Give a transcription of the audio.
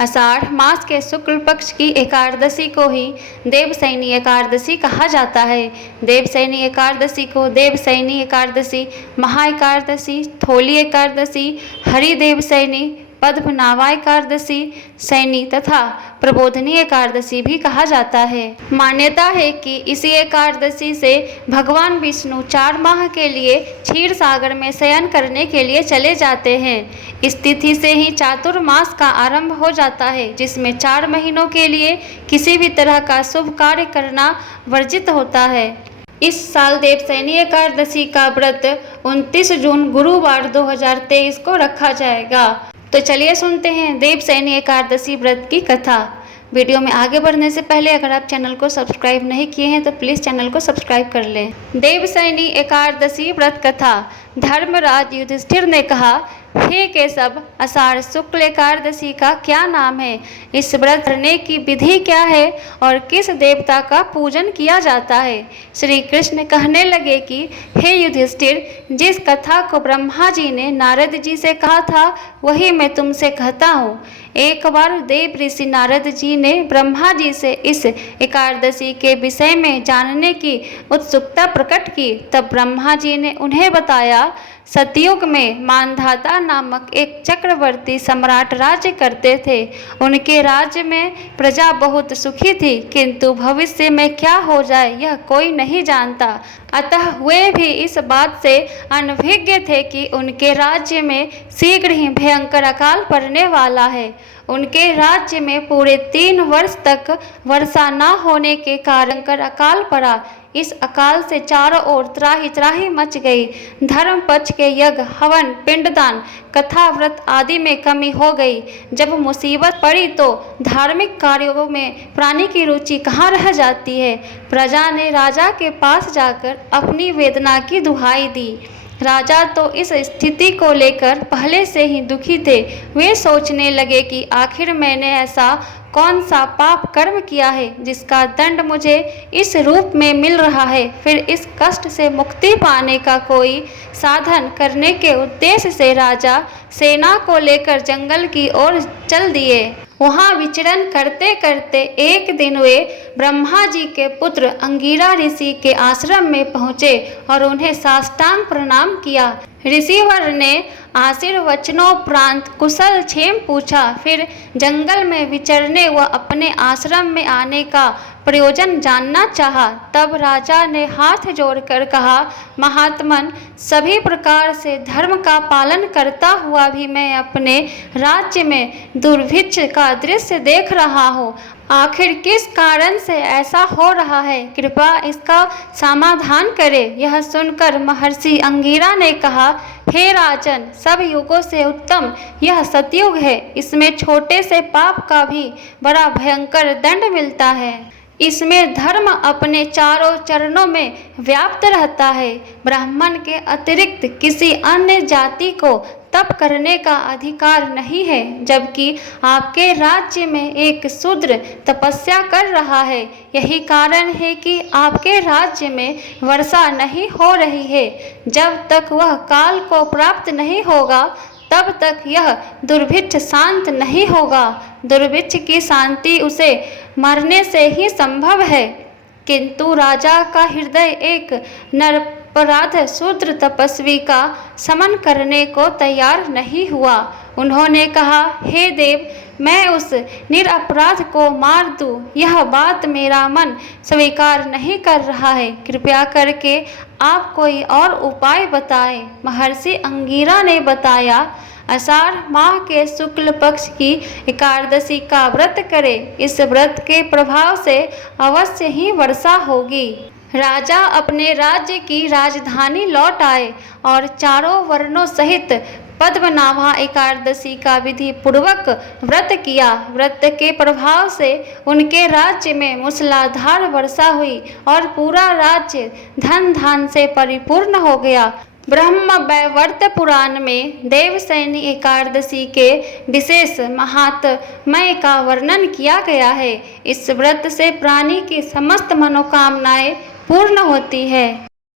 आषाढ़ मास के शुक्ल पक्ष की एकादशी को ही देवशयनी एकादशी कहा जाता है। देवशयनी एकादशी को देवशयनी एकादशी, महा एकादशी, थोली एकादशी, हरि देवशयनी, पद्मनाभा एकादशी, शयनी तथा प्रबोधिनी एकादशी भी कहा जाता है। मान्यता है कि इसी एकादशी से भगवान विष्णु 4 माह के लिए क्षीर सागर में शयन करने के लिए चले जाते हैं। इस तिथि से ही चातुर्मास का आरंभ हो जाता है, जिसमें 4 महीनों के लिए किसी भी तरह का शुभ कार्य करना वर्जित होता है। इस साल देवशयनी एकादशी का व्रत 29 जून गुरुवार 2023 को रखा जाएगा। तो चलिए सुनते हैं देवशयनी एकादशी व्रत की कथा। वीडियो में आगे बढ़ने से पहले अगर आप चैनल को सब्सक्राइब नहीं किए हैं तो प्लीज़ चैनल को सब्सक्राइब कर लें। देवशयनी एकादशी व्रत कथा। धर्मराज युधिष्ठिर ने कहा, हे केशव, आषाढ़ शुक्ल एकादशी का क्या नाम है? इस व्रत करने की विधि क्या है और किस देवता का पूजन किया जाता है? श्री कृष्ण कहने लगे कि हे युधिष्ठिर, जिस कथा को ब्रह्मा जी ने नारद जी से कहा था वही मैं तुमसे कहता हूँ। एक बार देव ऋषि नारद जी ने ब्रह्मा जी से इस एकादशी के विषय में जानने की उत्सुकता प्रकट की। तब ब्रह्मा जी ने उन्हें बताया, सतयुग में मानधाता नामक एक चक्रवर्ती सम्राट राज्य करते थे। उनके राज्य में प्रजा बहुत सुखी थी, किंतु भविष्य में क्या हो जाए यह कोई नहीं जानता। अतः वे भी इस बात से अनभिज्ञ थे कि उनके राज्य में शीघ्र ही भयंकर अकाल पड़ने वाला है। उनके राज्य में पूरे 3 वर्ष तक वर्षा न होने के कारण अकाल पड़ा। इस अकाल से चारों ओर त्राही त्राही मच गई। धर्म पक्ष के यज्ञ, हवन, पिंडदान, कथा, व्रत आदि में कमी हो गई। जब मुसीबत पड़ी तो धार्मिक कार्यों में प्राणी की रुचि कहाँ रह जाती है। प्रजा ने राजा के पास जाकर अपनी वेदना की दुहाई दी। राजा तो इस स्थिति को लेकर पहले से ही दुखी थे। वे सोचने लगे कि आखिर मैंने ऐसा कौन सा पाप कर्म किया है जिसका दंड मुझे इस रूप में मिल रहा है। फिर इस कष्ट से मुक्ति पाने का कोई साधन करने के उद्देश्य से राजा सेना को लेकर जंगल की ओर चल दिए। वहाँ विचरण करते करते एक दिन वे ब्रह्मा जी के पुत्र अंगिरा ऋषि के आश्रम में पहुँचे और उन्हें साष्टांग प्रणाम किया। ऋषिवर ने आशीर्वचनोपरांत कुशल क्षेम पूछा। फिर जंगल में विचरने व अपने आश्रम में आने का प्रयोजन जानना चाहा। तब राजा ने हाथ जोड़कर कहा, महात्मन, सभी प्रकार से धर्म का पालन करता हुआ भी मैं अपने राज्य में दुर्भिक्ष का दृश्य देख रहा हूँ। आखिर किस कारण से ऐसा हो रहा है? कृपया इसका समाधान करें। यह सुनकर महर्षि अंगिरा ने कहा, हे राजन, सब युगों से उत्तम यह सतयुग है। इसमें छोटे से पाप का भी बड़ा भयंकर दंड मिलता है। इसमें धर्म अपने चारों चरणों में व्याप्त रहता है। ब्राह्मण के अतिरिक्त किसी अन्य जाति को तप करने का अधिकार नहीं है, जबकि आपके राज्य में एक शूद्र तपस्या कर रहा है। यही कारण है कि आपके राज्य में वर्षा नहीं हो रही है। जब तक वह काल को प्राप्त नहीं होगा तब तक यह दुर्भिक्ष शांत नहीं होगा। दुर्भिक्ष की शांति उसे मरने से ही संभव है। किंतु राजा का हृदय एक निरपराध शूद्र तपस्वी का समन करने को तैयार नहीं हुआ। उन्होंने कहा, हे देव, मैं उस निरपराध को मार दूं, यह बात मेरा मन स्वीकार नहीं कर रहा है। कृपया करके आप कोई और उपाय बताएं। महर्षि अंगिरा ने बताया, आषाढ़ माह के शुक्ल पक्ष की एकादशी का व्रत करें। इस व्रत के प्रभाव से अवश्य ही वर्षा होगी। राजा अपने राज्य की राजधानी लौट आए और चारों वर्णों सहित पद्मनाभा एकादशी का विधि पूर्वक व्रत किया। व्रत के प्रभाव से उनके राज्य में मूसलाधार वर्षा हुई और पूरा राज्य धन धान से परिपूर्ण हो गया। ब्रह्म वैवर्त पुराण में देवशयनी एकादशी के विशेष महात्म्य का वर्णन किया गया है। इस व्रत से प्राणी की समस्त मनोकामनाएं पूर्ण होती है।